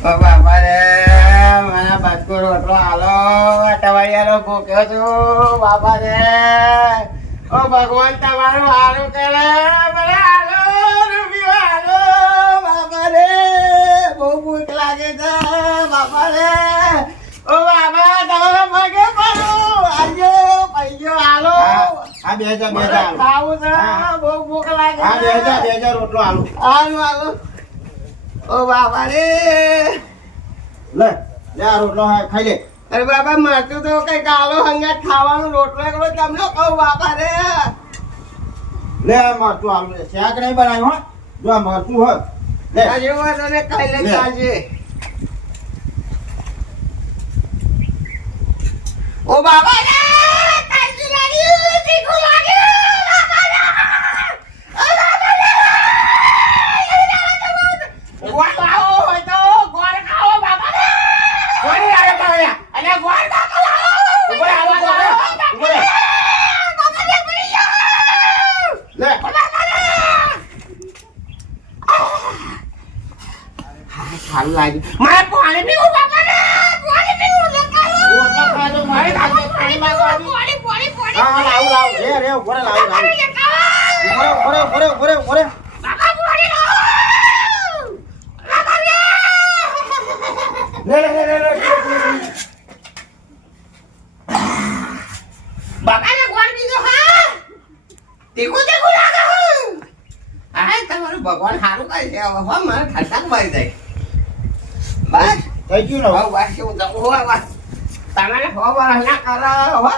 ઓ બાપા રે મારા બાજકો રોટલો હાલો અટવાડિયાનો ભૂખ્યો છું બાપા રે ઓ ભગવાન તમારું હારું કરે મને હાલો રૂપિયો હાલો બાપા રે બહુ ભૂખ લાગે છે બાપા રે ઓ બાપા તમારા પગે પડું આજે પૈસો હાલો આ 2000 ખાવું છે બહુ ભૂખ લાગે આ 2000 રોટલો હાલો હાલો હાલો ઓ બાપા રે લે આ રોટલો ખાઈ લે. અરે બાપા મારતું તો કઈ ગાલો હંગાત ખાવાનું રોટલો એકલો તમને કહું બાપા રે લે આ મરચું હાલો લે શાક નહીં બનાવ્યું હો જો આ મરચું હોય લે આજે તને ખાઈ લે કાજે ઓ બાપા રે કાજુ લાગ્યું તીખું લાગ્યું બાપા રે ઓ બાપા રે ગોળ ખાઓ હોય તો ગોળ ખાઓ બાપા રે ગોળ આવે કાયા અને ગોળ બાપા લાવો ઉપર આવો ગોળ ઉપર બાપા રે પડી જાઓ લે બાપા રે સારું લાગ્યું મારે પાણી પીવું બાપા રે પાણી પીવું લખાવો રોટલો ખાજો મારે ખાજો પાણી માંગવાનું હા લાવ લાવ રે ઉભરે લાવ લાવ ઉભરે લે બાપાને ગોળ દીધો હા તીખું લાગે હા તમારું ભગવાન સારું કરે છે હવે મારે ઠંડક મારી જાય બસ થઈ ગયું ને હવે બસ એવું જવું હોય બસ તમારે ખબર ના કરો હવે